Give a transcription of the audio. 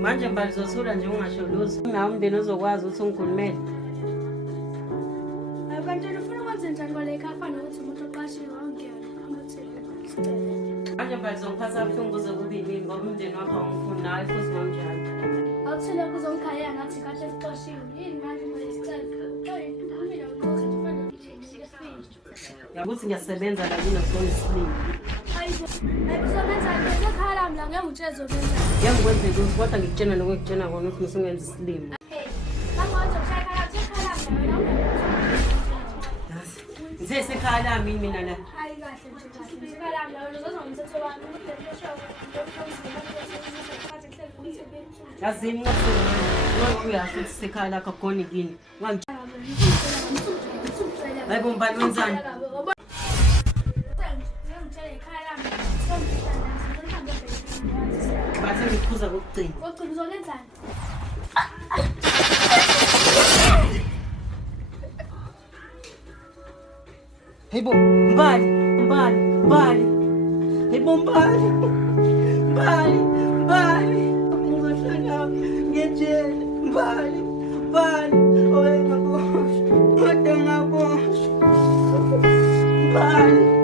Manje mbali zosula nje ungasho lutho. Na umndeni uzokwazi ukuthi ungikhulumele. Abantu ufuna ukwenza njani kwale khafana ukuthi umuntu oqashiwe ongena amathele. Manje mbali zongiphatha ubuhlungu kuze kube yini ngoba umndeni wakho awungifuni nawe futhi mamnjani. Awuthele kuzongikhaya ngathi kahle siqashiwe. Yini manje mayisicela. Mina ukuthi kufanele Yakuthi ngiyasebenza la kunosona isilimo. Hayibo kuzomenza nje ekhaya lami la ngeke ngitshezwe benza. Ngiyakwenza ukuthi kodwa ngikutshena nokukutshena kona ukuthi ngisungenza isilimo. Bangathi ushaka la ekhaya lami la wena. Ngisesekhaya lami mina la. Hayi kahle nje kahle. Ekhaya lami la wena uzozomthetho wami ukuthi Yazini ngathi uyazi ukuthi sekhaya lakho khona yini. Hayibo mbali wenzani? Bathi ngikhuza kokugcina. Wogcina uzolenzani? Hayibo mbali. Hayibo mbali. Ngizohlala ngejele mbali. Oye ngaboshwa. Ngade ngaboshwa. Mbali.